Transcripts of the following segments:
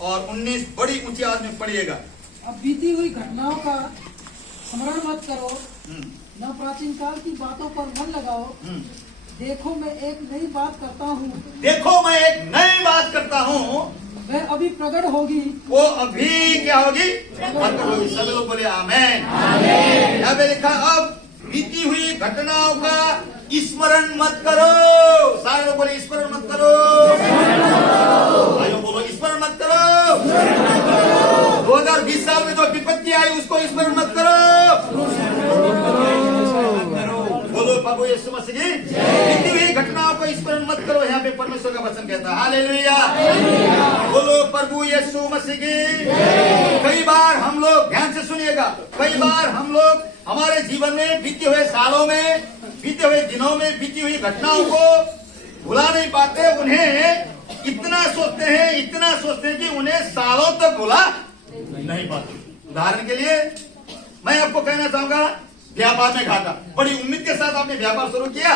और 19 बड़ी ऊंची आवाज में पढ़िएगा। अब बीती हुई घटनाओं का स्मरण मत करो, न प्राचीन काल की बातों पर मन लगाओ। देखो मैं एक नई बात करता हूँ, देखो मैं एक नई बात करता हूँ, वह अभी प्रकट होगी। वो अभी क्या होगी? प्रकट होगी। सब लोग बोले आमेन। यहाँ पे लिखा अब बीती हुई घटनाओं का स्मरण मत करो। सारे लोग बोले स्मरण मत करो। भाइयों बोलो स्मरण मत करो। 2020 साल में जो विपत्ति आई उसको स्मरण मत करो। बोलो प्रभु यीशु मसीह की बीती हुई घटनाओं को स्मरण मत करो। यहाँ पे परमेश्वर का वचन कहता है हालेलुया। बोलो प्रभु यीशु मसीह की। कई बार हम लोग, ध्यान से सुनिएगा, कई बार हम लोग हमारे जीवन में बीते हुए सालों में, बीते हुए दिनों में बीती हुई घटनाओं को भुला नहीं पाते। उन्हें इतना सोचते हैं कि उन्हें सालों तक भुला नहीं पाते। उदाहरण के लिए मैं आपको कहना चाहूंगा, व्यापार में घाटा। बड़ी उम्मीद के साथ आपने व्यापार शुरू किया,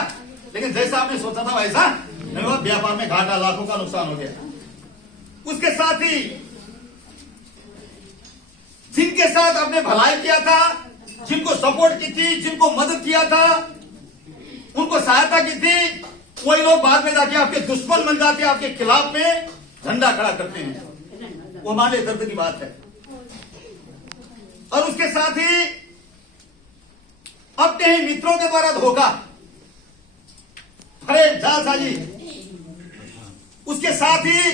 लेकिन जैसा आपने सोचा था वैसा नहीं हुआ। व्यापार में घाटा, लाखों का नुकसान हो गया। उसके साथ ही जिनके साथ आपने भलाई किया था, जिनको सपोर्ट की थी, जिनको मदद किया था, उनको सहायता की थी, वही लोग बाद में जाके आपके दुश्मन बन जाते हैं, आपके खिलाफ में झंडा खड़ा करते हैं। वो हमारे दर्द की बात है। और उसके साथ ही अपने ही मित्रों के द्वारा धोखा, फरेब, जालसाजी। उसके साथ ही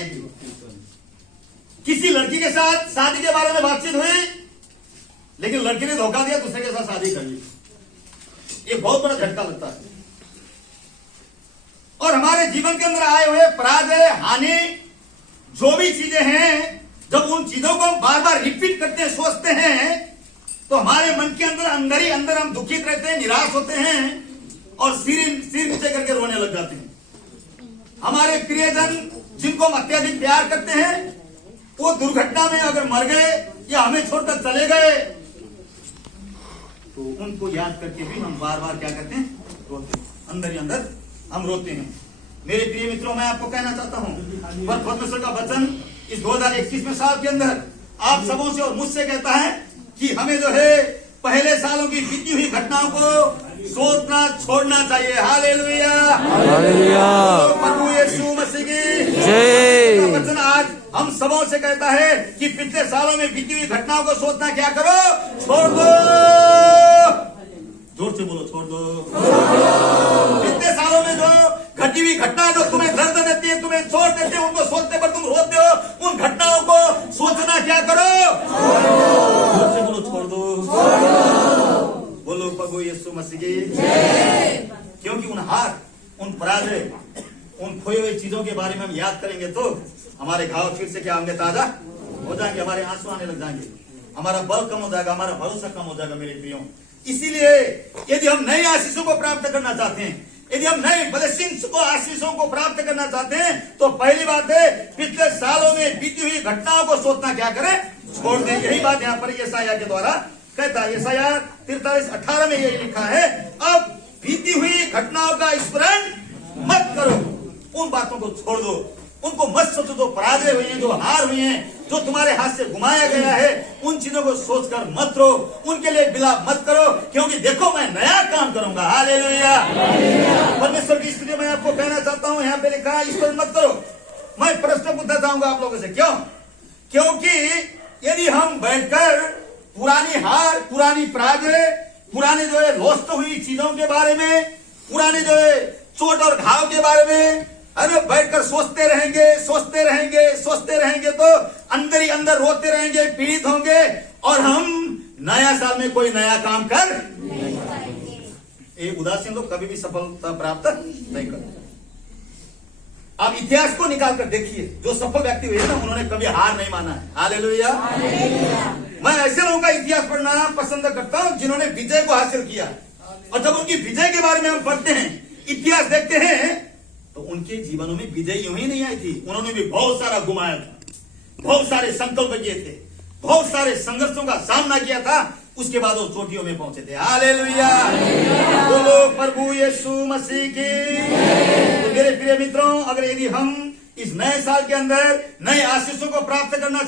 किसी लड़की के साथ शादी के बारे में बातचीत हुई, लेकिन लड़की ने धोखा दिया, दूसरे के साथ शादी कर ली। ये बहुत बड़ा झटका लगता है। और हमारे जीवन के अंदर आए हुए पराजय, हानि, जो भी चीजें हैं, जब उन चीजों को बार बार रिपीट करते हैं, सोचते हैं, तो हमारे मन के अंदर ही अंदर हम दुखित रहते हैं, निराश होते हैं और सिर नीचे करके रोने लग जाते हैं। हमारे प्रियजन जिनको हम अत्यधिक प्यार करते हैं, वो दुर्घटना में अगर मर गए या हमें छोड़कर चले गए, तो उनको याद करके भी हम बार बार क्या करते हैं? रोते हैं। अंदर ही अंदर हम रोते हैं। मेरे प्रिय मित्रों, मैं आपको कहना चाहता हूं, पर परमेश्वर का वचन इस 2021 में साल के अंदर आप सबों से और मुझसे कहता है कि हमें जो है पहले सालों की बीती हुई घटनाओं को सोचना छोड़ना चाहिए। Hallelujah, hallelujah. प्रभु यीशु मसीह की जय। वचन आज हम सबों से कहता है कि पिछले सालों में बीती हुई घटनाओं को सोचना क्या करो? छोड़ दो। जोर से बोलो, छोड़ दो। पिछले सालों में जो घटी हुई घटना जो तुम्हें दर्द देती है, तुम्हें छोड़ देते हैं, उनको सोचने पर तुम रोते हो, उन घटनाओं को सोचना क्या करो? जोर से बोलो, छोड़ दो। बोलो प्रभु यीशु मसीह की जय। क्योंकि उन हार, उन पराजय, उन खोई हुई चीजों के बारे में हम याद करेंगे तो हमारे घाव फिर से क्या होंगे? ताजा हो जाएंगे, हमारे आंसू आने लग जाएंगे, हमारा बल कम हो जाएगा, हमारा भरोसा कम हो जाएगा। मेरे प्रियो, इसीलिए यदि हम नई आशीषों को प्राप्त करना चाहते हैं, यदि हम नए ब्लेसिंग्स को, आशीषों को प्राप्त करना चाहते हैं, तो पहली बात है पिछले सालों में बीती हुई घटनाओं को सोचना क्या करें? छोड़ दें। यही बात यहाँ पर यशायाह के द्वारा कहता है। यशायाह 43:18 में यही लिखा है, अब बीती हुई घटनाओं का स्मरण मत करो। उन बातों को छोड़ दो, उनको मत सोचो जो पराजय हुई हैं, जो हार हुई हैं, जो तुम्हारे हाथ से घुमाया गया है। उन चीजों को सोचकर मत रो, उनके लिए विलाप मत करो, क्योंकि देखो मैं नया काम करूंगा। हालेलुया। परमेश्वर की स्थिति में आपको कहना चाहता हूं, यहाँ पे लिखा है स्मरण मत करो। मैं प्रश्न पूछना चाहूंगा आप लोगों से, क्यों? क्योंकि यदि हम बैठकर पुरानी हार, पुरानी पराजय, पुरानी जो है ध्वस्त हुई चीजों के बारे में, पुराने जो है चोट और घाव के बारे में अरे बैठकर सोचते रहेंगे तो अंदर ही अंदर रोते रहेंगे, पीड़ित होंगे और हम नया साल में कोई नया काम कर नहीं पाएंगे। ये उदासीन लोग कभी भी सफलता प्राप्त नहीं करते। आप इतिहास को निकाल कर देखिए, जो सफल व्यक्ति हुए ना, उन्होंने कभी हार नहीं माना है। हालेलुया। मैं ऐसे लोगों का इतिहास पढ़ना पसंद करता हूं जिन्होंने विजय को हासिल किया, और जब उनकी विजय के बारे में हम पढ़ते हैं, इतिहास देखते हैं, तो उनके जीवनों में विजय यूं ही नहीं आई थी। उन्होंने भी बहुत सारा घुमाया था, बहुत सारे संकल्प किए थे, बहुत सारे संघर्षों का सामना किया था, उसके बाद वो चोटियों में पहुंचे थे। हालेलुया। बोलो प्रभु यीशु मसीह की। तो मेरे प्रिय मित्रों, अगर यदि हम इस नए साल के अंदर नए आशीषों को प्राप्त करना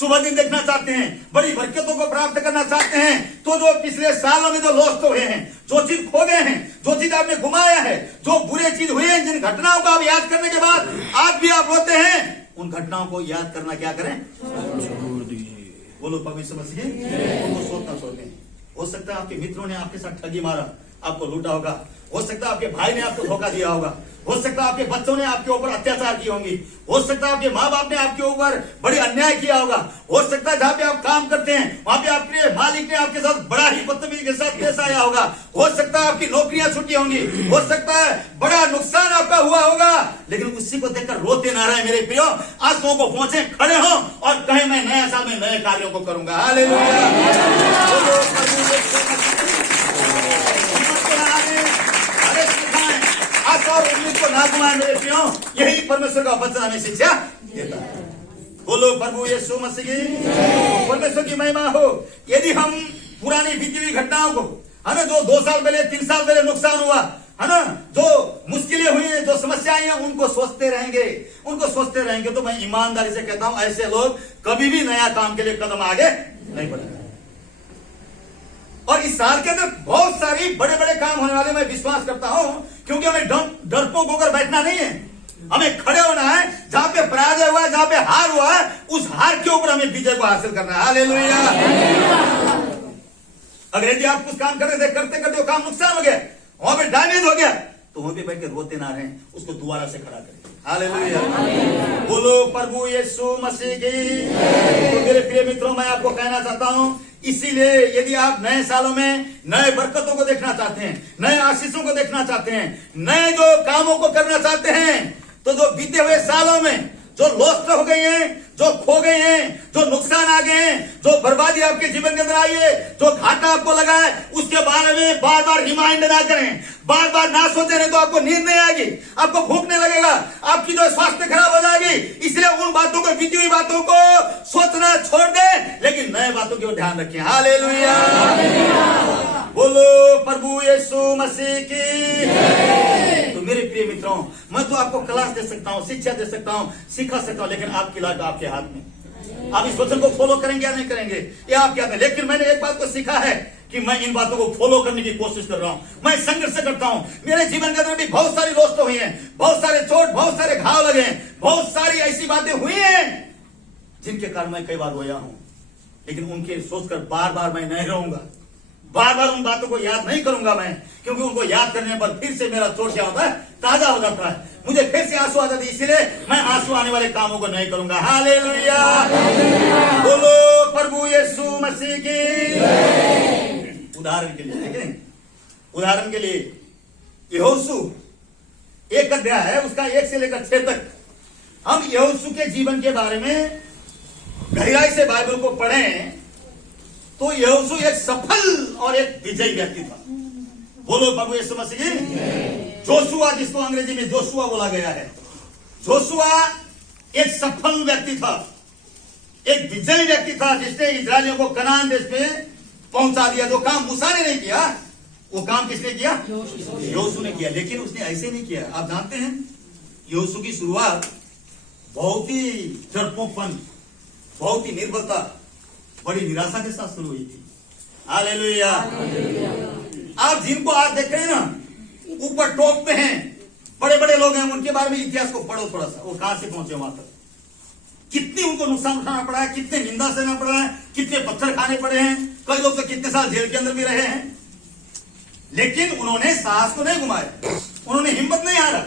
शुभ दिन देखना चाहते हैं, बड़ी बरकतों को प्राप्त करना चाहते हैं, तो जो पिछले सालों में जो लॉस्ट हुए हैं, जो चीज खो गए हैं, जो चीज आपने घुमाया है, जो बुरे चीज हुए हैं, जिन घटनाओं को आप याद करने के बाद आज भी आप रोते हैं, उन घटनाओं को याद करना क्या करें, छोड़ दीजिए। बोलो पवित्र मसीह, उनको सोचना छोड़ दें। हो सकता है आपके मित्रों ने आपके साथ ठगी मारा, आपको लूटा होगा, हो सकता है आपके भाई ने आपको धोखा दिया होगा, हो सकता है आपके बच्चों ने आपके ऊपर अत्याचार किए होंगे, हो सकता है आपके माँ बाप ने आपके ऊपर बड़ी अन्याय किया होगा, हो सकता है जहां पे आप काम करते हैं वहां पे आपके मालिक ने आपके साथ बड़ा ही बदतमीजी के साथ पेश आया होगा, हो सकता है आपकी नौकरियां छुट्टी होंगी, हो सकता है बड़ा नुकसान आपका हुआ होगा, लेकिन उसी को देखकर रोते ना रहे मेरे प्रियो, आंसुओं को पहुंचे खड़े हो और कहे मैं नया साल में नए कार्यों को करूंगा। हालेलुया। और उम्मीद को ना घुमाए मेरे प्रियो, यही परमेश्वर का वचन हमें शिक्षा देता है। बोलो प्रभु यीशु मसीह की परमेश्वर की महिमा हो। यदि हम पुरानी बीती हुई घटनाओं को, है ना, जो 2 साल पहले 3 साल पहले नुकसान हुआ, है ना, जो मुश्किलें हुई हैं, जो समस्याएं हैं, उनको सोचते रहेंगे तो मैं ईमानदारी से कहता हूं ऐसे लोग कभी भी नया काम के लिए कदम आगे नहीं बढ़ेंगे। और इस साल के अंदर बहुत सारी बड़े बड़े काम होने वाले मैं विश्वास करता हूं, क्योंकि हमें डरपोक होकर बैठना नहीं है, हमें खड़े होना है। जहां पे पराजय हुआ है, जहां पे हार हुआ है, उस हार के ऊपर हमें विजय को हासिल करना है। हालेलुया। अगर यदि आप कुछ काम कर रहे थे, करते करते वो काम नुकसान हो गया, वहां पे डैमेज हो गया, तो वहां पे बैठ के रोते ना रहें, उसको दोबारा से खड़ा करें। हालेलुया। बोलो प्रभु यीशु मसीह की। तो मेरे प्रिय मित्रों, मैं आपको कहना चाहता हूं, इसीलिए यदि आप नए सालों में नए बरकतों को देखना चाहते हैं, नए आशीषों को देखना चाहते हैं, नए जो कामों को करना चाहते हैं, तो जो बीते हुए सालों में जो लॉस्ट हो गए हैं, जो खो गए हैं, जो नुकसान आ गए हैं, जो बर्बादी आपके जीवन के अंदर आई है, जो घाटा आपको लगा है, उसके बारे में बार बार रिमाइंड ना करें, बार बार ना सोचे, नहीं तो आपको नींद नहीं आएगी, आपको भूखने लगेगा, आपकी जो स्वास्थ्य खराब हो जाएगी। इसलिए उन बातों को, बीती हुई बातों को सोचना छोड़ दें, लेकिन नए बातों की ओर ध्यान रखें। हालेलुया। बोलो प्रभु यीशु मसीह की। तो मेरे प्रिय मित्रों, मैं तो आपको क्लास दे सकता हूं, शिक्षा दे सकता हूं, सिखा सकता हूं, लेकिन आपकी लाइफ आपके हाथ में। आप इस वचन को फॉलो करेंगे या नहीं करेंगे, ये आपके हाथ में। लेकिन मैंने एक बात को सीखा है कि मैं इन बातों को फॉलो करने की कोशिश कर रहा हूं, मैं संघर्ष करता हूं। मेरे जीवन के अंदर भी बहुत सारी दोस्त हुई हैं, बहुत सारे चोट, बहुत सारे घाव लगे हैं, बहुत सारी ऐसी बातें हुई हैं जिनके कारण मैं कई बार रोया हूं, लेकिन उनके सोचकर बार बार मैं नहीं रहूंगा, बार बार उन बातों को याद नहीं करूंगा मैं, क्योंकि उनको याद करने पर फिर से मेरा चोट क्या होता है, ताजा हो जाता है, मुझे फिर से आंसू आ जाते हैं। इसलिए मैं आंसू आने वाले कामों को नहीं करूंगा। हालेलुया। बोलो प्रभु यीशु मसीह की। उदाहरण के लिए देखें, उदाहरण के लिए यहोशू 1 अध्याय है, उसका 1 से लेकर 6 तक हम यहोशू के जीवन के बारे में गहराई से बाइबल को पढ़ें तो यहोशू एक सफल और एक विजयी व्यक्ति था। बोलो प्रभु यीशु मसीह। जोशुआ, जिसको अंग्रेजी में जोशुआ बोला गया है, जोशुआ एक सफल व्यक्ति था, एक विजयी व्यक्ति था, जिसने इजरायलियों को कनान देश में पहुंचा दिया। जो काम मूसा ने नहीं किया, वो काम किसने किया? यहोशू ने किया। लेकिन उसने ऐसे नहीं किया। आप जानते हैं, यहोशू की शुरुआत बहुत ही डरपोकपन, बहुत ही निर्भरता, बड़ी निराशा के साथ शुरू हुई थी। हालेलुया। आप जिनको आज देख रहे हैं ना, ऊपर टॉप पे हैं, बड़े बड़े लोग हैं, उनके बारे में इतिहास को पढ़ो थोड़ा सा, वो कहां से पहुंचे वहां तक, कितनी उनको नुकसान उठाना पड़ा है, कितने निंदा सहना पड़ा है, कितने पत्थर खाने पड़े हैं, कई लोग तो कितने साल जेल के अंदर भी रहे हैं, लेकिन उन्होंने साहस को नहीं घुमाया, उन्होंने हिम्मत नहीं हारा।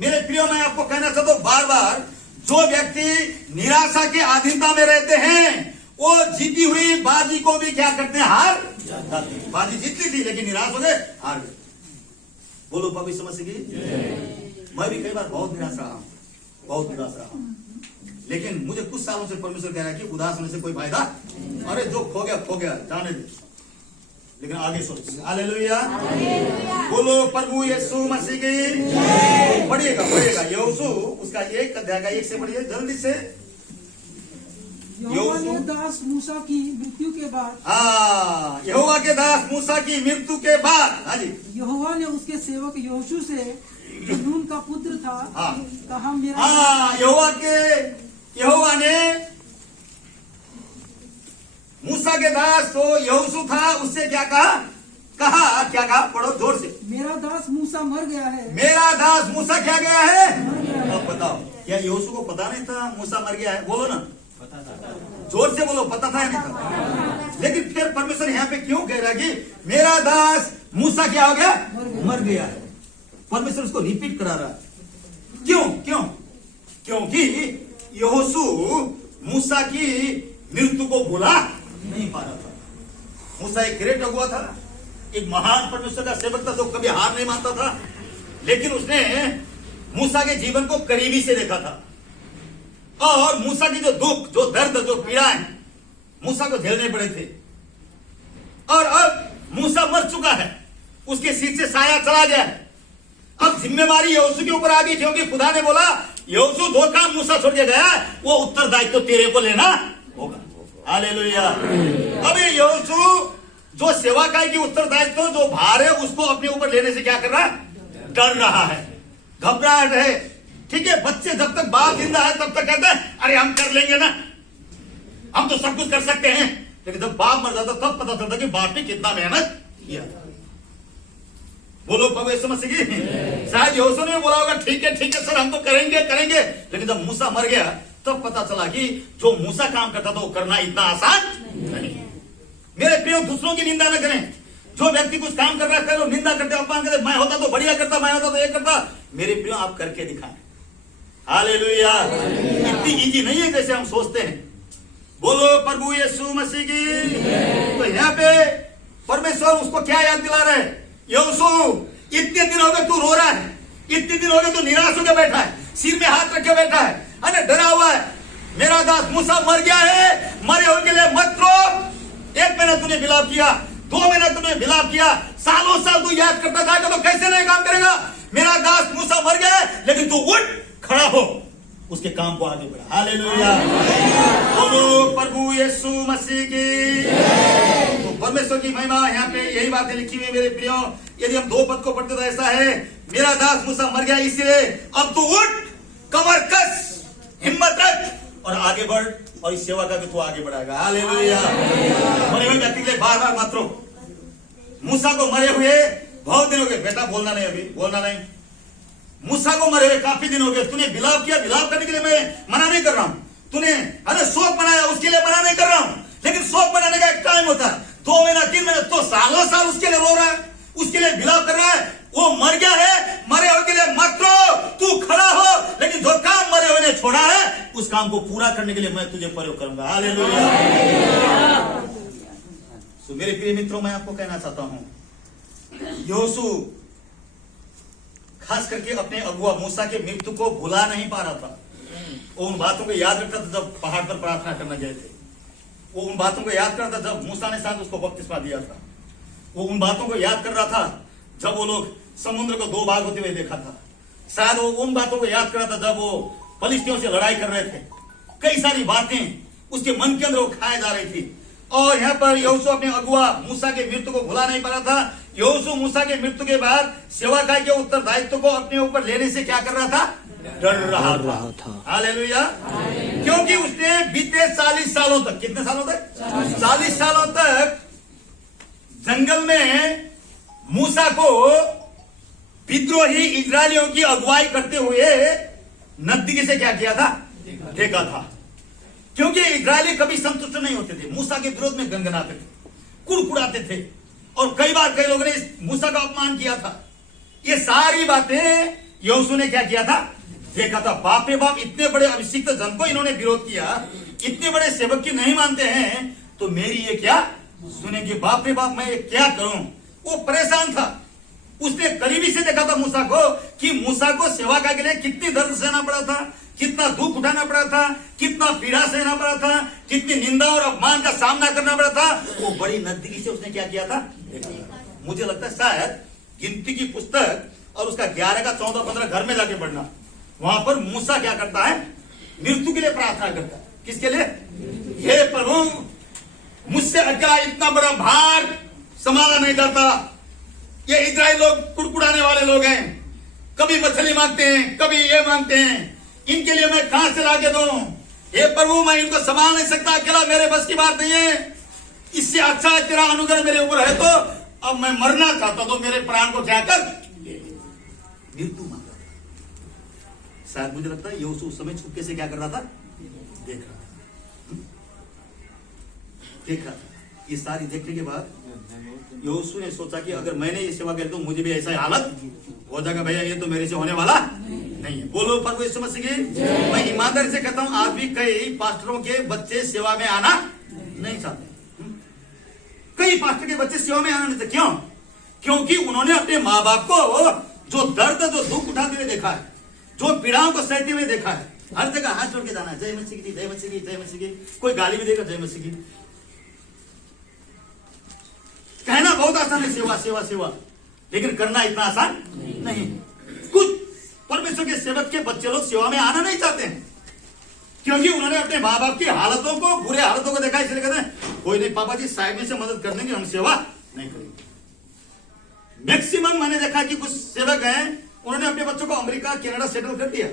मेरे प्रियो, मैं आपको कहना चाहता हूं, बार बार जो व्यक्ति निराशा के अधीनता में रहते हैं, वो जीती हुई बाजी को भी क्या करते हैं, हार जाते हैं। बाजी जीत ली थी, लेकिन निराश हो गए, हार गए। बोलो पवित्र समझ की। मैं भी कई बार बहुत निराश रहा हूं, बहुत निराश रहा हूं, लेकिन मुझे कुछ सालों से परमेश्वर कह रहा है कि उदास होने से कोई फायदा, अरे जो खो गया जाने दे, लेकिन आगे सोच। हालेलुया। बोलो प्रभु यीशु मसीह की। पढ़िएगा यहोशू उसका 1 अध्याय का 1 से पढ़िए जल्दी से। यहोवा ने दास मूसा की मृत्यु के बाद, यहोवा के दास मूसा की मृत्यु के बाद, हाँ जी, यहोवा ने उसके सेवक यहोशू से, जो नून का पुत्र था, कहा, मेरा यहोवा ने दास तो यहोशू था, उससे क्या कहा? क्या कहा? पढ़ो जोर से। मेरा दास मूसा मर गया है। मेरा दास मूसा क्या गया है? मर गया है। अब बताओ, क्या यहोशू को पता नहीं था मूसा मर गया है? बोलो ना, जोर से बोलो, पता था या नहीं था? लेकिन फिर परमेश्वर यहाँ पे क्यों कह रहा कि मेरा दास मूसा क्या हो गया? मर गया है। परमेश्वर उसको रिपीट करा रहा है। क्यों? क्योंकि यहोशू मूसा की मृत्यु को भुला नहीं पा रहा था। मूसा एक ग्रेट अगुआ था, एक महान परमेश्वर का सेवक था जो कभी हार नहीं मानता था, लेकिन उसने मूसा के जीवन को करीबी से देखा था और मूसा की जो दुख, जो दर्द, जो पीड़ाएं मूसा को झेलने पड़े थे। और अब मूसा मर चुका है, उसके सिर से साया चला गया है। अब जिम्मेवारी यहोशू के ऊपर आ गई, क्योंकि खुदा ने बोला यहोशू दो काम मूसा छोड़ के गया, वो उत्तरदायित्व तो तेरे को लेना होगा। हालेलुया। अब ये यहोशू जो सेवा का की उत्तरदायित्व, जो भार है, उसको अपने ऊपर लेने से क्या कर रहा है? डर रहा है, घबराहट है। ठीक है, बच्चे जब तक बाप जिंदा है तब तक कहते हैं अरे हम कर लेंगे ना, हम तो सब कुछ कर सकते हैं। लेकिन जब बाप मर जाता तब पता चलता कि बाप ने कितना मेहनत किया था। बोलो प्रभु यीशु मसीह की। शायद यहोशू ने बोला होगा ठीक है सर, हम तो करेंगे। लेकिन जब मूसा मर गया तब पता चला कि जो मूसा काम करता था वो करना इतना आसान नहीं। मेरे प्रियो, दूसरों की निंदा न करें। जो व्यक्ति कुछ काम कर रहा है, लोग निंदा करते, अपमान करते, मैं होता तो बढ़िया करता, मैं होता तो ये करता। मेरे प्रियो, आप करके दिखाएं। हालेलुया। इतनी इजी नहीं है जैसे हम सोचते हैं। बोलो प्रभु यीशु मसीह की। तो यहाँ पे परमेश्वर उसको क्या याद दिला रहे हैं? यहोशू, इतने दिन हो गए तू रो रहा है, इतने दिन हो गए तू निराश होकर बैठा है, सिर में हाथ रखे बैठा है, अरे डरा हुआ है। मेरा दास मूसा मर गया है, मरे हुए के लिए मत रो। 1 महीना तूने विलाप किया, 2 महीना तूने विलाप किया, सालों साल तू याद करता था तो कैसे नहीं काम करेगा? मेरा दास मूसा मर गया है, लेकिन तू उठ खड़ा हो, उसके काम को आगे बढ़ा। हालेलुया। बोलो प्रभु यीशु मसीह की। तो परमेश्वर की महिमा, यहाँ पे यही बातें लिखी हुई मेरे प्रियो। यदि हम 2 पद को पढ़ते तो ऐसा है, मेरा दास मूसा मर गया इसलिए अब तू उठ, कमर कस, हिम्मत रख और आगे बढ़, और इस सेवा का भी तू आगे बढ़ाएगा। हालेलुया। मरे हुए व्यक्ति के लिए बार बार मत रो। मूसा को मरे हुए बहुत दिन हो गए, बेटा बोलना नहीं, अभी बोलना नहीं। मूसा को मरे हुए काफी दिन हो गए, तूने विलाप किया, विलाप करने के लिए मैं मना नहीं कर रहा हूं। तूने अरे शोक मनाया, उसके लिए मना नहीं कर रहा हूं, लेकिन शोक मनाने का एक टाइम होता है। 2 महीना 3 महीना तो सालों साल उसके लिए रो रहा है, उसके लिए विलाप कर रहा है। वो मर गया है, मरे हुए के लिए मत रो, तू खड़ा हो। लेकिन जो काम मरे हुए ने छोड़ा है, उस काम को पूरा करने के लिए मैं तुझे प्रयोग करूंगा। हालेलुया। तो मेरे प्रिय मित्रों, मैं आपको कहना चाहता हूं, यहोशू खास करके अपने अगुआ मूसा के मृत्यु को भुला नहीं पा रहा था। वो उन बातों को याद रखता था जब पहाड़ पर प्रार्थना करने गए थे। वो उन बातों को याद करता था जब मूसा ने साथ उसको बपतिस्मा दिया था। वो उन बातों को याद कर रहा था जब वो लोग समुद्र को 2 भाग होते हुए देखा था। शायद वो उन बातों को याद कर रहा था जब वो फलिस्तियों से लड़ाई कर रहे थे। कई सारी बातें उसके मन के अंदर वो खाए जा रही थी। और यहाँ पर यहोशू अपने अगुआ मूसा के मृत्यु को भुला नहीं पा रहा था। यहोशू मूसा के मृत्यु के बाद सेवाकाई के उत्तरदायित्व को अपने ऊपर लेने से क्या कर रहा था? डर रहा था। हालेलुया। क्योंकि उसने बीते 40 सालों तक, कितने सालों तक? 40 सालों तक जंगल में मूसा को विद्रोही इजरायलियों की अगुवाई करते हुए नजदीकी से क्या किया था? देखा था। क्योंकि इजरायली कभी संतुष्ट नहीं होते थे, मूसा के विरोध में गनगनाते थे, कुड़कुड़ाते थे, और कई बार कई लोगों ने मूसा का अपमान किया था। ये सारी बातें यहोशू ने क्या किया था? देखा था। बाप रे बाप, इतने बड़े अभिषिक्त जन को इन्होंने विरोध किया, इतने बड़े सेवक की नहीं मानते हैं, तो मेरी ये क्या सुनेंगे? बाप रे बाप, मैं ये क्या करूं? वो परेशान था। उसने करीबी से देखा था मूसा को, कि मूसा को सेवा के लिए कितनी दर्द सहना पड़ा था, कितना दुख उठाना पड़ा था, कितना पीड़ा सहना पड़ा था, कितनी निंदा और अपमान का सामना करना पड़ा था। वो बड़ी नजदीकी से उसने क्या किया था? मुझे लगता है शायद गिनती की पुस्तक और उसका 11 का 14 15 घर में जाके पढ़ना। वहां पर मूसा क्या करता है? मृत्यु के लिए प्रार्थना करता है। किसके लिए? हे प्रभु, मुझसे अकेला इतना बड़ा भार संभाला नहीं जाता। ये इजराइल लोग कुड़कुड़ाने वाले लोग हैं, कभी मछली मांगते हैं, कभी ये मांगते हैं, इनके लिए मैं कहां से लाके दूं? हे प्रभु, मैं इनको संभाल नहीं सकता, अकेला मेरे बस की बात नहीं है। इससे अच्छा है तेरा अनुग्रह मेरे ऊपर है, तो अब मैं मरना चाहता, तो मेरे प्राण को क्या कर, मृत्यु मांगा। शायद मुझे लगता है यहोशू उस समय चुपके से क्या कर रहा था, देख रहा था, देख रहा था। ये सारी देखने के बाद यहोशू ने सोचा कि अगर मैंने ये सेवा कर तो मुझे भी ऐसा हालत हो जाएगा, भैया ये तो मेरे से होने वाला नहीं है। बोलो प्रभु यीशु मसीह की। मैं ईमानदारी से कहता हूं, आज भी कई पास्टरों के बच्चे सेवा में आना नहीं चाहते। कई पास्टर के बच्चे सेवा में आना नहीं चाहते। क्यों? क्योंकि उन्होंने अपने माँ बाप को जो दर्द, जो दुख उठाते हुए देखा है, जो पीड़ाओं को सहते हुए देखा है, हर जगह हाथ जोड़ के जाना है, जय मसीह की, जय मसीह की, जय मसीह की। कोई गाली भी देगा, जय मसीह की। कहना बहुत आसान है, सेवा सेवा सेवा, लेकिन करना इतना आसान नहीं। कुछ परमेश्वर के सेवक के बच्चे लोग सेवा में आना नहीं चाहते हैं, क्योंकि उन्होंने अपने माँ बाप की हालतों को, बुरे हालतों को देखा, इसलिए कहते हैं कोई नहीं पापा जी, साइड में से मदद कर देंगे, हम सेवा नहीं करेंगे। मैक्सिमम मैंने देखा कि कुछ सेवक हैं, उन्होंने अपने बच्चों को अमेरिका, कनाडा सेटल कर दिया,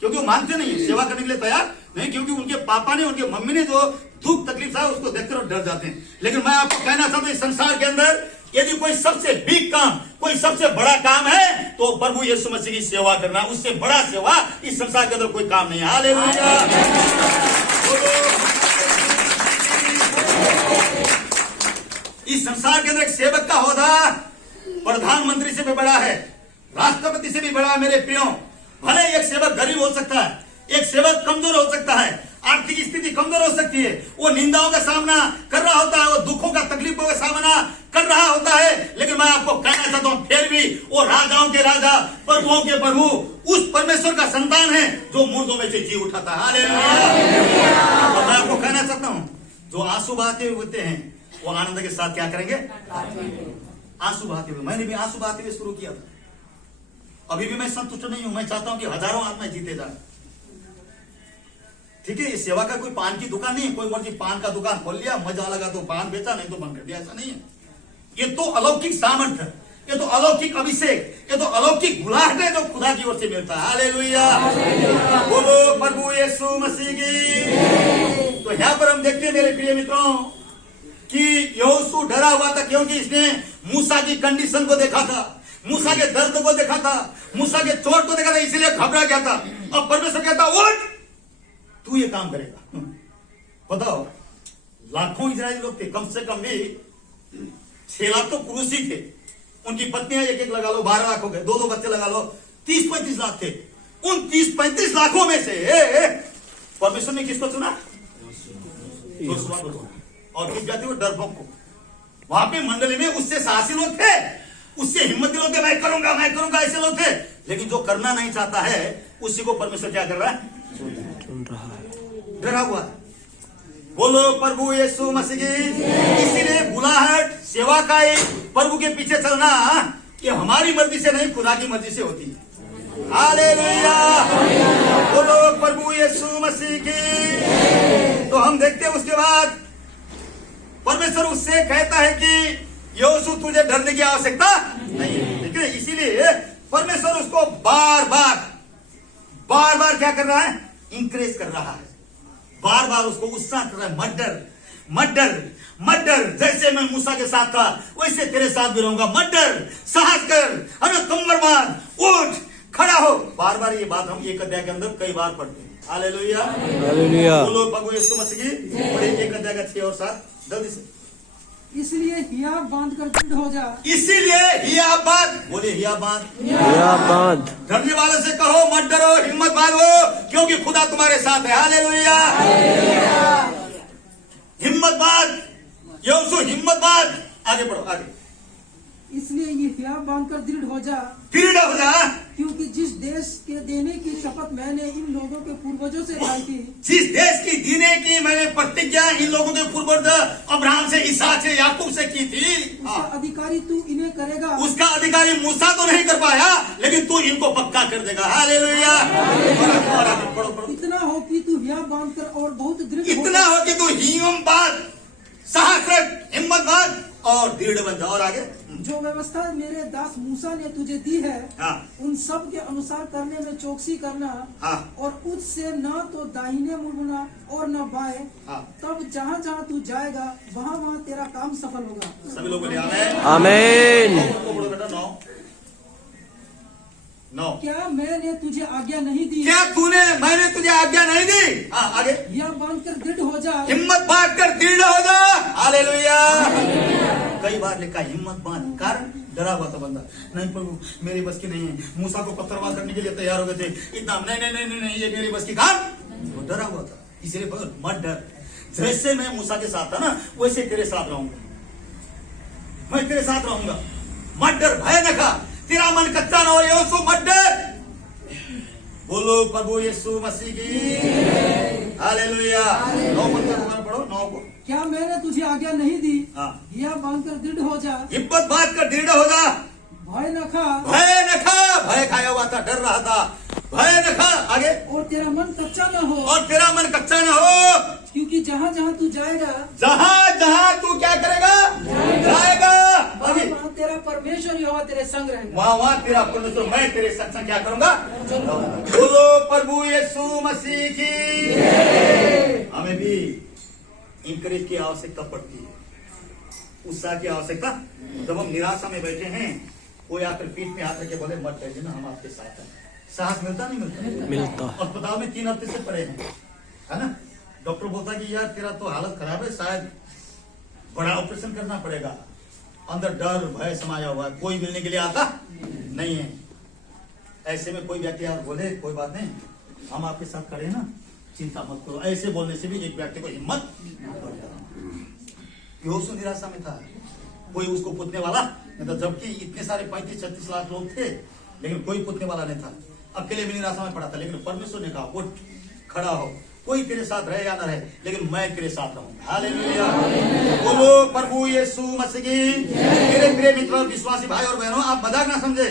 क्योंकि वो मानते नहीं है, सेवा करने के लिए तैयार नहीं, क्योंकि उनके पापा ने, उनके मम्मी ने जो दुख तकलीफ था उसको देखकर डर जाते हैं। लेकिन मैं आपको कहना चाहता हूं, इस संसार के अंदर यदि कोई सबसे बिग काम, कोई सबसे बड़ा काम है, तो प्रभु यीशु मसीह की सेवा करना। उससे बड़ा सेवा इस संसार के अंदर कोई काम नहीं है। हालेलुया। इस संसार के अंदर एक सेवक का होदा प्रधानमंत्री से भी बड़ा है, राष्ट्रपति से भी बड़ा है। मेरे प्रियो, भले एक सेवक गरीब हो सकता है, एक सेवक कमजोर हो सकता है, आर्थिक स्थिति कमजोर हो सकती है, वो निंदाओं का सामना कर रहा होता है, वो दुखों का, तकलीफों का सामना कर रहा होता है, लेकिन मैं आपको कहना चाहता हूं, फिर भी वो राजाओं के राजा, प्रभुओं के प्रभु, उस परमेश्वर का संतान है जो मुर्दों में से जी उठाता है। हालेलुया। और मैं आपको कहना चाहता हूं, जो आंसू बहाते हुए होते हैं, वो आनंद के साथ क्या करेंगे, आंसू बहाते हुए। मैंने भी आंसू बहाते हुए शुरू किया था, अभी भी मैं संतुष्ट नहीं हूं। मैं चाहता हूं कि हजारों आत्माएं जीते जाए। ठीक है, ये सेवा का कोई पान की दुकान नहीं है, कोई मर्जी पान का दुकान खोल लिया, मजा लगा तो पान बेचा, नहीं तो बंद कर दिया, ऐसा नहीं है। ये तो अलौकिक सामर्थ्य, ये तो अलौकिक अभिषेक, ये तो अलौकिक बुलाहट है जो खुदा की ओर से मिलता है। हालेलुया। बोलो प्रभु यीशु मसीह की। तो यहां पर हम देखते हैं मेरे प्रिय मित्रों कि यहोशू डरा हुआ था, क्योंकि इसने मूसा की कंडीशन को देखा था, मूसा के दर्द को देखा था, मूसा के चोट को देखा था, इसलिए घबरा गया था। अब परमेश्वर कहता, उठ, तू ये काम करेगा। बताओ, लाखों इजरायली लोग थे, कम से कम भी 6 लाख तो पुरुष ही थे, उनकी पत्नियां एक एक लगा लो 12 लाख हो गए, 2-2 बच्चे लगा लो 30-35 लाख थे। उन 30-35 लाखों में से परमेश्वर ने किसको चुना, योशुआ को चुना। और किस जाति को, डरपोक को। वहां पे मंडली में उससे साहसी लोग थे, उससे हिम्मती लोग थे, मैं करूंगा मैं करूंगा, ऐसे लोग थे। लेकिन जो करना नहीं चाहता है, उसी को परमेश्वर क्या कर रहा है, चुन रहा है, डरा हुआ है। बोलो प्रभु यीशु मसीह की। इसीलिए बुलाहट, सेवा का प्रभु के पीछे चलना, ये हमारी मर्जी से नहीं, खुदा की मर्जी से होती है। हालेलुया। बोलो प्रभु यीशु मसीह की। तो हम देखते हैं उसके बाद परमेश्वर उससे कहता है कि यहोशू तुझे डरने की आवश्यकता नहीं है। ठीक है, इसीलिए परमेश्वर उसको बार बार क्या कर रहा है, इंकरेज कर रहा है, बार बार उसको उत्साह कर रहा है। मत डर, जैसे मैं मूसा के साथ था वैसे तेरे साथ भी रहूंगा। मत डर, साहस कर, अरे कमर बांध, उठ, खड़ा हो। बार बार ये बात हम 1 अध्याय के अंदर कई बार पढ़ते हैं। हालेलुया। हालेलुया। बोलो प्रभु यीशु मसीह की। और 1 अध्याय का 6 और 7 जल्दी से। इसलिए हियाव बांध कर दृढ़ हो जा। इसीलिए हियाव बांध, बोले हियाव बांध, हियाव बांध। डरने वालों से कहो मत डरो, हिम्मत बांधो, क्योंकि खुदा तुम्हारे साथ है। हालेलुया। हिम्मत बांध, यहोशू हिम्मत बांध, आगे बढ़ो, आगे। इसलिए ये हियाव बांध कर दृढ़ हो जा, क्योंकि जिस देश के देने की शपथ मैंने इन लोगों के पूर्वजों से खाई थी, जिस देश की देने की मैंने प्रतिज्ञा इन लोगों के पूर्वज अब्राहम से, इसहाक से, याकूब से की थी, उसका अधिकारी तू इन्हें करेगा। उसका अधिकारी मूसा तो नहीं कर पाया, लेकिन तू इनको पक्का कर देगा। हालेलुया। इतना हो कि तू हियाव बांध कर और बहुत दृढ़, इतना हो कि तू हिम्मत बांध, साहस रख, हिम्मत बांध और दृढ़ बन जाओ। और आगे जो व्यवस्था मेरे दास मूसा ने तुझे दी है हाँ उन सब के अनुसार करने में चौकसी करना, हाँ और उससे न तो दाहिने मुड़ना और न बाएं। हाँ। तब जहाँ जहाँ तू जाएगा वहाँ वहाँ तेरा काम सफल होगा। सभी लोग बोले आमीन। आमीन। तो बोलो बेटा 9। क्या मैंने तुझे आज्ञा नहीं दी? क्या मैंने तुझे आज्ञा नहीं दी? हाँ आगे यह बांधकर दृढ़ हो जा। हिम्मत बांध कर दृढ़ हो जा। हालेलुया। कई बार लिखा हिम्मत बांध, कारण डरा हुआ था बंदा, नहीं प्रभु मेरी बस की नहीं है। मूसा को पत्थरवाह करने के लिए तैयार हो गए थे, इतना नहीं नहीं नहीं नहीं, नहीं ये मेरी बस की काम। वो डरा हुआ था, इसलिए मत डर। जैसे मैं मूसा के साथ था ना वैसे तेरे साथ रहूंगा, मैं तेरे साथ रहूंगा। मत डर, भय न खा, तेरा मन कच्चा न हो यीशु, मत डर। बोलो प्रभु यीशु मसीह की हालेलुया। 9 पढ़ो 9 को। क्या मैंने तुझे आज्ञा नहीं दी? हाँ। यह बांधकर दृढ़ हो जा। हिम्मत बांध कर दृढ़ हो जा। भय न खा। भय न खा, भय खाया हुआ था, डर रहा था। भय न खा। आगे और तेरा मन कच्चा न हो। और तेरा मन कच्चा न हो, क्योंकि जहाँ जहाँ तू जाएगा, जहाँ जहाँ तू क्या करेगा जाएगा, अभी वहाँ तेरा परमेश्वर यहोवा तेरे संग रहेगा। वहाँ वहाँ तेरा परमेश्वर, मैं तेरे संग क्या करूंगा। बोलो प्रभु यीशु मसीह की। हमें भी इंकरेज की आवश्यकता पड़ती है, उत्साह की आवश्यकता। जब हम निराशा में बैठे हैं, कोई आकर पीठ में हाथ रखे बोले मत डरिए ना, हम आपके साथ हैं, साहस मिलता नहीं मिलता। अस्पताल में 3 हफ्ते से पड़े हैं, है ना। डॉक्टर बोलता कि यार तेरा तो हालत खराब है, शायद बड़ा ऑपरेशन करना पड़ेगा। अंदर डर भय समाया हुआ है, कोई मिलने के लिए आता नहीं है। ऐसे में कोई व्यक्ति आप बोले कोई बात नहीं, हम आपके साथ खड़े हैं ना, चिंता मत करो, ऐसे बोलने से भी एक व्यक्ति को हिम्मत। यहोशू निराशा में था, कोई उसको पूछने वाला नहीं था, जबकि इतने सारे 35-36 लाख लोग थे, लेकिन कोई पूछने वाला नहीं था। अकेले भी निराशा में पड़ा था, लेकिन परमेश्वर ने कहा उठ खड़ा हो, कोई तेरे साथ रहे या ना रहे, लेकिन मैं तेरे साथ रहूंगा। हालेलुया। बोलो प्रभु यीशु मसीह की। मेरे प्रिय मित्र और विश्वासी भाई और बहनों, आप मजाक ना समझे,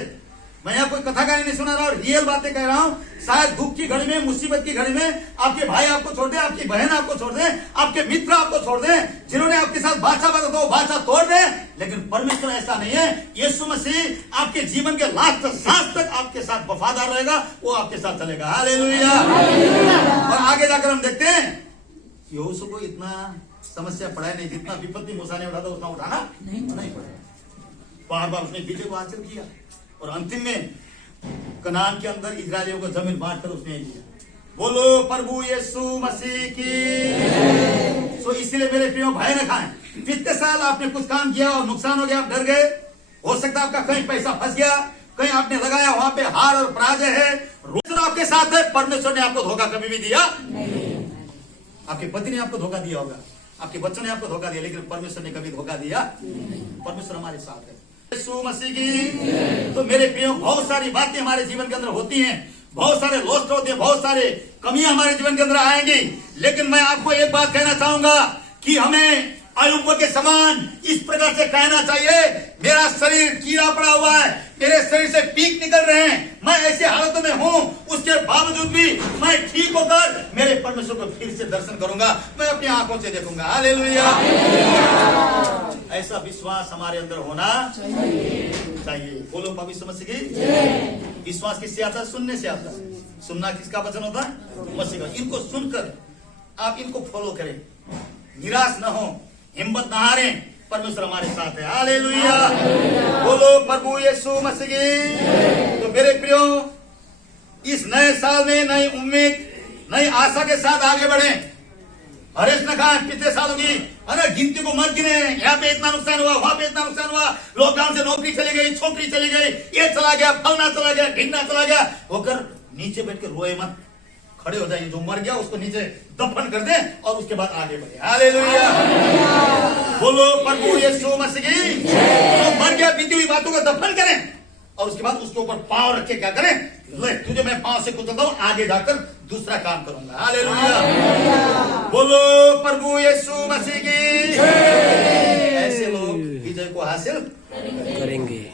मैं यहाँ कोई कथा कहानी नहीं सुना रहा, और रियल बातें कह रहा हूँ। शायद दुख की घड़ी में, मुसीबत की घड़ी में आपके भाई आपको छोड़ दे, आपकी बहन आपको छोड़ दे, आपके मित्र आपको छोड़ दे, जिन्होंने आपके साथ बाचा बाचा तो बाचा तोड़ दे, लेकिन परमेश्वर ऐसा नहीं है। यीशु मसीह आपके जीवन के लास्ट सांस तक आपके साथ वफादार रहेगा, वो आपके साथ चलेगा। हालेलुया। और आगे जाकर हम देखते हैं यहोशू को इतना समस्या पड़ा नहीं, जितना विपत्ति मूसा ने उठा था उतना उठाना नहीं पड़ा। बार बार उसने विजय को हासिल किया, और अंतिम में कनान के अंदर इजरायलियों को जमीन बांटकर उसने दिया। बोलो प्रभु यीशु मसीह की। सो इसलिए मेरे प्रियो भय न खाएं। पिछले साल आपने कुछ काम किया और नुकसान हो गया, आप डर गए, हो सकता है आपका कहीं पैसा फंस गया, कहीं आपने लगाया वहां पे हार और पराजय है। रोज आपके साथ है, परमेश्वर ने आपको धोखा कभी भी दिया नहीं। आपके पति ने आपको धोखा दिया होगा, आपके बच्चों ने आपको धोखा दिया, लेकिन परमेश्वर ने कभी धोखा दिया नहीं। परमेश्वर हमारे साथ है। यीशु मसीह की। तो मेरे प्रियो बहुत सारी बातें हमारे जीवन के अंदर होती हैं, बहुत सारे लोस्ट होते हैं, बहुत सारे कमियां हमारे जीवन के अंदर आएंगी, लेकिन मैं आपको एक बात कहना चाहूंगा कि हमें अय्यूब के समान इस प्रकार से कहना चाहिए, मेरा शरीर कीड़ा पड़ा हुआ है, मेरे शरीर से पीक निकल रहे हैं, मैं ऐसे हालतों में हूं, उसके बावजूद भी मैं ठीक होकर मेरे परमेश्वर को फिर से दर्शन करूंगा, मैं अपनी आंखों से देखूंगा। हालेलुया। ऐसा विश्वास हमारे अंदर होना चाहिए। बोलो पवित्र मसीह की। विश्वास किससे आता है? सुनने से आता है। सुनना किसका वचन होता है? मसीह का। इनको सुनकर आप इनको फॉलो करें, निराश न हो, हिम्मत न हारें, परमेश्वर हमारे साथ है। हालेलुया। बोलो प्रभु यीशु मसीह की। तो मेरे प्रियो, इस नए साल में नई उम्मीद, नई आशा के साथ आगे बढ़े। हरेश न खाएं पिछले सालों की, अरे गिनती को मत गिने, यहाँ पे इतना नुकसान हुआ, वहां पे इतना नुकसान हुआ, लॉकडाउन से नौकरी चली गई, छोकरी चली गई, ये चला गया, फलना चला गया, ढिंगना चला गया, होकर नीचे बैठ के रोए मत, खड़े हो जाइए। जो मर गया उसको नीचे दफन कर दे और उसके बाद आगे बढ़े। हालेलुया। बोलो प्रभु यीशु मसीह की। जो मर गया बीती हुई बातों को दफन करें और उसके बाद उसके ऊपर पांव रख के क्या करें, ले तुझे मैं पांव से कुचलता हूं, आगे जाकर दूसरा काम करूंगा। हालेलुया। बोलो प्रभु यीशु मसीह की। ऐसे लोग विजय को हासिल करेंगे।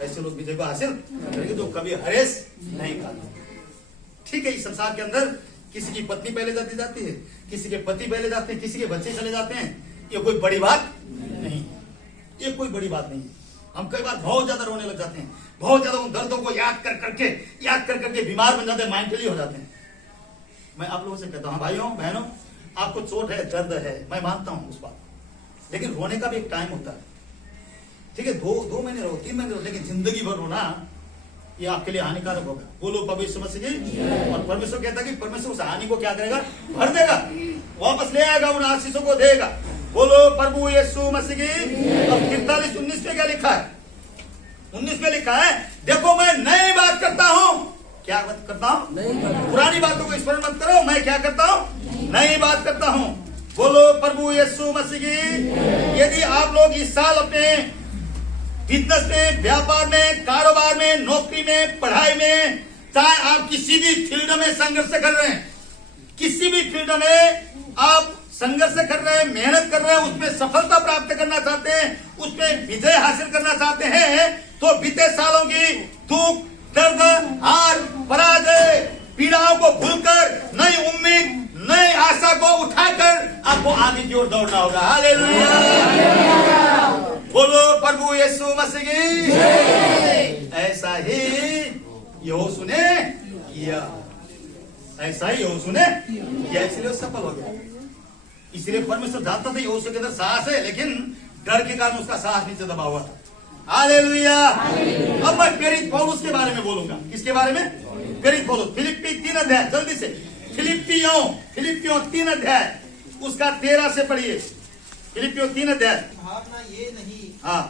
ऐसे लोग विजय को हासिल करेंगे जो कभी हरेश नहीं खाते। ठीक है, इस संसार के अंदर किसी की पत्नी पहले जाती है, किसी के पति पहले जाते हैं, किसी के बच्चे चले जाते हैं, ये कोई बड़ी बात नहीं। ये कोई बड़ी बात नहीं है। हम कई बार बहुत ज्यादा रोने लग जाते हैं, बहुत ज्यादा उन दर्दों को याद कर करके बीमार बन जाते हैं, मेंटली हो जाते हैं। मैं आप लोगों से कहता हूँ भाइयों बहनों, आपको चोट है, दर्द है, मैं मानता हूँ उस बात, लेकिन रोने का भी एक टाइम होता है। ठीक है, 2 महीने रहो, 3 महीने रहो, लेकिन जिंदगी भर रोना ये आपके लिए हानिकारक होगा। बोलो परमेश्वर मसीह की। और परमेश्वर कहता है कि परमेश्वर उस हानि को क्या करेगा, भर देगा, वापस ले आएगा, उन आशीषों को देगा। बोलो प्रभु यीशु मसीह की। अब 43-19 में क्या लिखा है? 19 में लिखा है, देखो मैं नई बात करता हूं। क्या बात करता हूं? पुरानी बातों को स्मरण मत करो, मैं क्या करता हूं? नई बात करता हूं। बोलो प्रभु यीशु मसीह की। यदि आप लोग इस साल अपने बिजनेस में, व्यापार में, कारोबार में, नौकरी में, पढ़ाई में, चाहे आप किसी भी फील्ड में संघर्ष कर रहे हैं, किसी भी फील्ड में आप संघर्ष कर रहे हैं, मेहनत कर रहे हैं, उसमें सफलता प्राप्त करना चाहते हैं, उसमें विजय हासिल करना चाहते हैं, तो बीते सालों की दुख, दर्द, हार, पराजय, पीड़ाओं को भूलकर नई उम्मीद, नई आशा को उठाकर आपको आगे की ओर दौड़ना होगा। हालेलुया। बोलो प्रभु यीशु मसीह की। ऐसा ही यहोशू ने किया, ऐसा ही यहोशू ने किया, इसलिए सफल हो गया। इसलिए परमेश्वर जानता था यहोशू के अंदर साहस है, लेकिन डर के कारण उसका साहस नीचे दबा हुआ था। हालेलुया। अब मैं प्रेरित पौलुस के बारे में बोलूंगा। किसके बारे में? प्रेरित पौलुस। फिलिप्पी 3 अध्याय, जल्दी से फिलिप्पियों 3 अध्याय, उसका 13 से पढ़िए। फिलिप्पियों 3 अध्याय। भावना ये नहीं हाँ,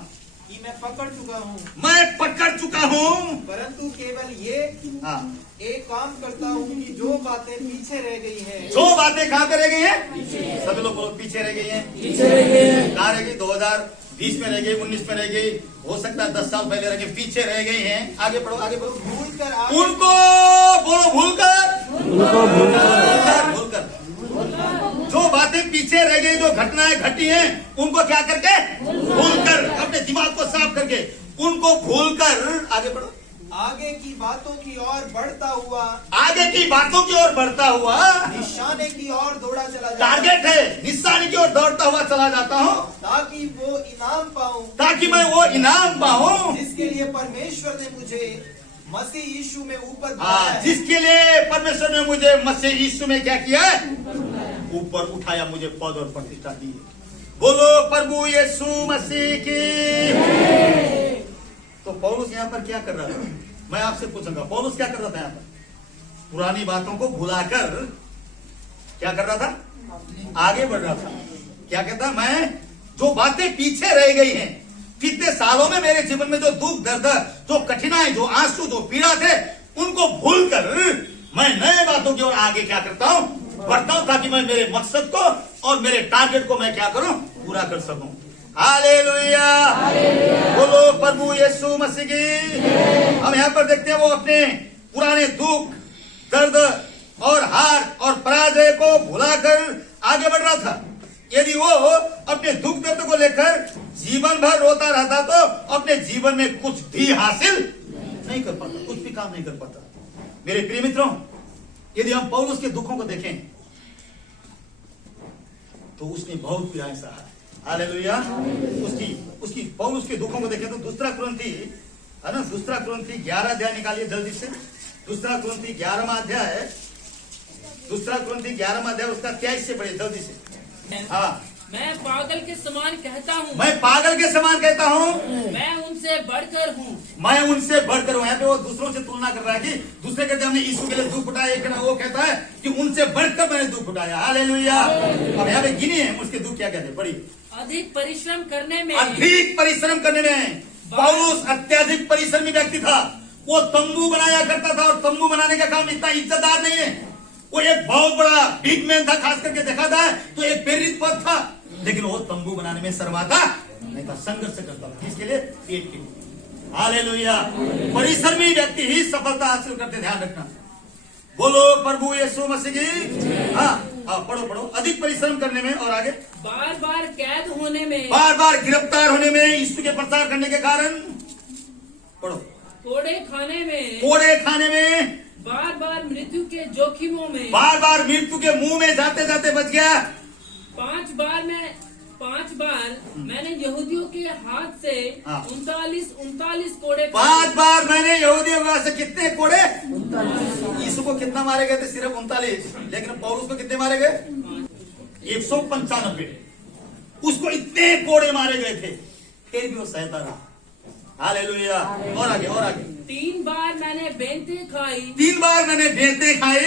कि मैं पकड़ चुका हूँ, मैं पकड़ चुका हूँ, परंतु केवल ये हाँ, एक काम करता हूँ कि जो बातें पीछे रह गई हैं, जो बातें कहाँ पे रह गई हैं? सभी लोग बोलो पीछे रह गई हैं। कहाँ रह गई? 2020 में रह गई, 19 में रह गई, हो सकता है 10 साल पहले रह गई, पीछे रह गई हैं। आगे बढ़ो, आगे बढ़ो। भूल कर उनको बोलो, भूलकर जो बातें पीछे रह गई, जो घटनाएं घटी हैं, उनको क्या करके? भूलकर, अपने दिमाग को साफ करके उनको भूलकर आगे बढ़ो। आगे की बातों की ओर बढ़ता हुआ, आगे की बातों की ओर बढ़ता हुआ, निशाने की ओर दौड़ा चला जाता, टारगेट है, निशाने की ओर दौड़ता हुआ चला जाता हूँ, ताकि वो इनाम पाऊं, ताकि मैं वो इनाम पाऊं जिसके लिए परमेश्वर ने मुझे मसीह यीशु में ऊपर बुलाया है। जिसके लिए परमेश्वर ने मुझे मसीह यीशु में क्या किया है? ऊपर उठाया, मुझे पद और प्रतिष्ठा दी। बोलो प्रभु यीशु मसीह की। तो पौलुस यहाँ पर क्या कर रहा था? मैं आपसे पूछूंगा, पौलुस क्या कर रहा था यहाँ पर? पुरानी बातों को भुलाकर क्या कर रहा था? आगे बढ़ रहा था। क्या कहता? मैं जो बातें पीछे रह गई हैं, कितने सालों में मेरे जीवन में जो दुख, दर्द, जो कठिनाई, जो आंसू, जो पीड़ा थे, उनको भूलकर मैं नए बातों की ओर आगे क्या करता हूं? बढ़ता हूं, ताकि मैं मेरे मकसद को और मेरे टारगेट को मैं क्या करूं? पूरा कर सकूं। हालेलुया। बोलो प्रभु यीशु मसीह की। हम यहाँ पर देखते हैं वो अपने पुराने दुख, दर्द और हार और पराजय को भुलाकर आगे बढ़ रहा था। यदि वो अपने दुख दर्द को लेकर जीवन भर रोता रहता तो अपने जीवन में कुछ भी हासिल नहीं कर पाता, कुछ भी काम नहीं कर पाता। मेरे प्रिय मित्रों, यदि हम पौलुस के दुखों को देखें तो उसने बहुत पीड़ाएं सहा। हालेलुया। उसकी पौलुस के दुखों को देखें तो दूसरा कुरिन्थी है ना, दूसरा कुरिन्थी 11 अध्याय निकालिए जल्दी से। दूसरा कुरिन्थी 11वां अध्याय, दूसरा कुरिन्थी 11वां अध्याय, उसका 23 से पढ़िए जल्दी से। हाँ, मैं पागल के समान कहता हूँ, मैं पागल के समान कहता हूँ, मैं उनसे बढ़कर हूँ, मैं उनसे बढ़कर हूँ। यहाँ पे वो दूसरों से तुलना कर रहा है कि दूसरे कहते हमने यीशु के लिए दुख उठाया, एक वो कहता है कि उनसे बढ़कर मैंने दुख उठाया। हालेलुया। अब यहाँ पे गिने हैं उसके दुख क्या कहते हैं, पढ़िए। अधिक परिश्रम करने में, अधिक परिश्रम करने में। पौलुस अत्यधिक परिश्रमी व्यक्ति था। वो तंबू बनाया करता था, और तंबू बनाने का काम इतना इज्जतदार नहीं है। वो एक बहुत बड़ा बिग मैन था, खास करके देखा था तो एक प्रेरित पद था, लेकिन वो तंबू बनाने में शर्माता नहीं था, संघर्ष करता था। इसके लिए पेट के लिए। हालेलुया। परिश्रमी व्यक्ति ही सफलता हासिल करते, ध्यान रखना। बोलो प्रभु यीशु मसीह की। हाँ, पढ़ो पढ़ो। अधिक परिश्रम करने में, और आगे बार बार कैद होने में, बार बार गिरफ्तार होने में, यीशु के प्रचार करने के कारण, पढ़ो, कोड़े खाने में, कोड़े खाने में, बार बार मृत्यु के जोखिमों में, बार बार मृत्यु के मुंह में जाते जाते बच गया। 5 बार बार मैंने यहूदियों के हाथ से हाँ। 39 कोड़े 5 बार मैंने यहूदियों के हाथ से कितने कोड़े? यीशु को कितना मारे गए थे? सिर्फ 39। लेकिन पौलुस को कितने मारे गए? 195। उसको इतने कोड़े मारे गए थे, फिर भी वो सहता रहा। हालेलुया। और आगे, और आगे। 3 बार मैंने बेंतें खाई, 3 बार मैंने बेंतें खाई,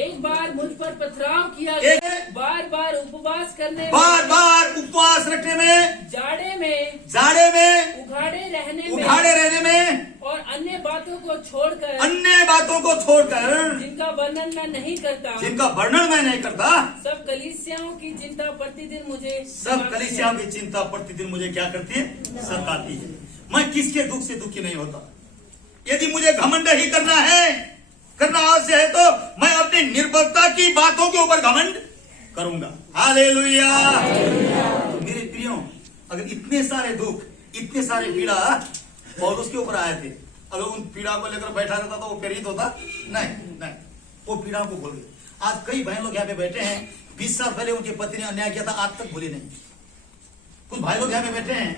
1 बार मुझ पर पथराव किया एक- गया, बार बार उपवास करने में, बार बार उपवास रखने में, जाड़े में, जाड़े में, उघाड़े रहने में उघाड़े रहने में, और अन्य बातों को छोड़कर, अन्य बातों को छोड़कर, जिनका वर्णन मैं नहीं करता, जिनका वर्णन मैं नहीं करता, सब कलीसियाओं की चिंता प्रतिदिन मुझे सब कलीसियाओं की चिंता प्रतिदिन मुझे क्या करती है? सताती है। मैं किसके दुख से दुखी नहीं होता। यदि मुझे घमंड ही करना आवश्यक है तो मैं अपनी निर्बलता की बातों के ऊपर घमंड करूंगा। हालेलुया। तो मेरे प्रियो, अगर इतने सारे दुख, इतने सारे पीड़ा पौलुस के ऊपर आए थे, अगर उन पीड़ा को लेकर बैठा रहता तो वो प्रेरित होता? नहीं, वो पीड़ा को भूल गए। आज कई बहन लोग यहाँ पे बैठे हैं, 20 साल पहले उनके पति ने अन्याय किया था, आज तक भूले नहीं। कुछ भाई लोग यहाँ पे बैठे हैं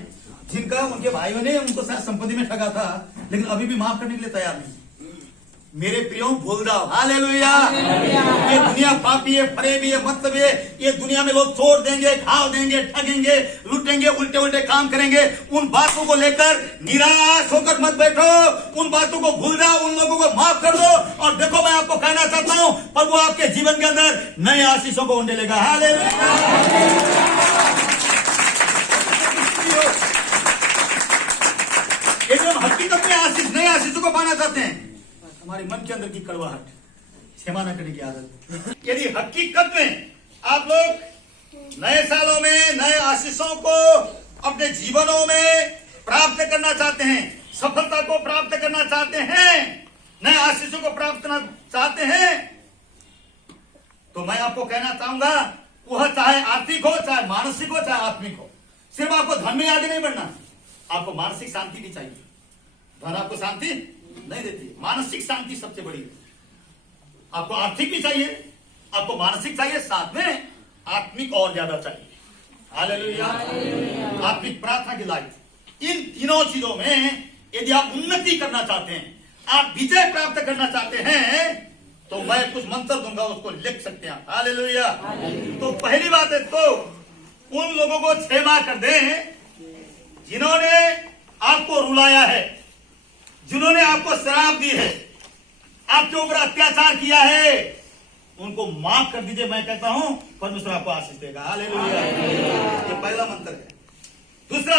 जिनका उनके भाइयों ने उनको शायद संपत्ति में ठगा था, लेकिन अभी भी माफ करने के लिए तैयार नहीं। मेरे प्रियो, भूल जाओ। हालेलुया। ये दुनिया पापी है, फरेबी है, मतलब ये दुनिया में लोग तोड़ देंगे, घाव देंगे, ठगेंगे, लूटेंगे, उल्टे उल्टे काम करेंगे। उन बातों को लेकर निराश होकर मत बैठो, उन बातों को भूल जाओ, उन लोगों को माफ कर दो। और देखो, मैं आपको कहना चाहता हूं, प्रभु आपके जीवन के अंदर नए आशीषों को उंडे लेगा। हालेलुया। यदि हम हकीकत में आशीष, नए आशीषों को पाना चाहते हैं, हमारे मन के अंदर की कड़वाहट, क्षमा न करने की आदत, यदि हकीकत में आप लोग नए सालों में नए आशीषों को अपने जीवनों में प्राप्त करना चाहते हैं, सफलता को प्राप्त करना चाहते हैं, नए आशीषों को प्राप्त करना चाहते हैं, तो मैं आपको कहना चाहूंगा, वह चाहे आर्थिक हो, चाहे मानसिक हो, चाहे आत्मिक हो। सिर्फ आपको धन में आगे नहीं बढ़ना, आपको मानसिक शांति भी चाहिए। धन आपको शांति नहीं देती, मानसिक शांति सबसे बड़ी है। आपको आर्थिक भी चाहिए, आपको मानसिक चाहिए, साथ में आत्मिक और ज्यादा चाहिए। हालेलुया। आत्मिक प्रार्थना की लाइफ, इन तीनों चीजों में यदि आप उन्नति करना चाहते हैं, आप विजय प्राप्त करना चाहते हैं, तो मैं कुछ मंत्र दूंगा, उसको लिख सकते हैं। हालेलुया। तो पहली बात है, तो उन लोगों को क्षमा कर दें जिन्होंने आपको रुलाया है, जिन्होंने आपको शराब दी है, आपके ऊपर अत्याचार किया है, उनको माफ कर दीजिए। मैं कहता हूं परमेश्वर आपको आशीष देगा। हालेलुया। ये पहला मंत्र है। दूसरा,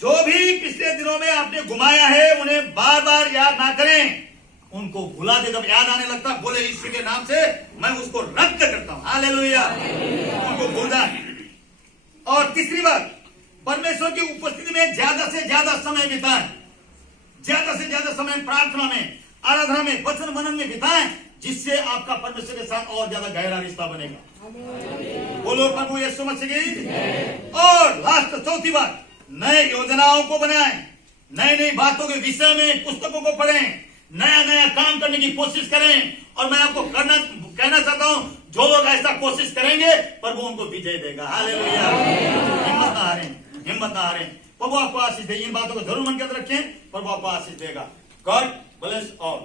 जो भी पिछले दिनों में आपने घुमाया है, उन्हें बार बार याद ना करें, उनको भुला दे। जब याद आने लगता, बोले यीशु के नाम से मैं उसको रद्द करता हूं। हालेलुया। उनको भूल जाए। और तीसरी बात, परमेश्वर की उपस्थिति में ज्यादा से ज्यादा समय बिताएं, ज्यादा से ज्यादा समय प्रार्थना में, आराधना में, वचन मनन में बिताएं, जिससे आपका परमेश्वर के साथ और ज्यादा गहरा रिश्ता बनेगा। बोलो प्रभु यीशु मसीह की। और लास्ट, चौथी बात, नए योजनाओं को बनाएं, नई नई बातों के विषय में पुस्तकों को पढ़ें, नया नया काम करने की कोशिश करें। और मैं आपको कहना चाहता हूं, जो लोग ऐसा कोशिश करेंगे, प्रभु उनको विजय देगा। हालेलुया। हिम्मत ना हारें, हिम्मत ना हारें। प्रभु आपको आशीष दे। इन बातों को जरूर मन के अंदर रखें, प्रभु आपको आशीष देगा। God bless all.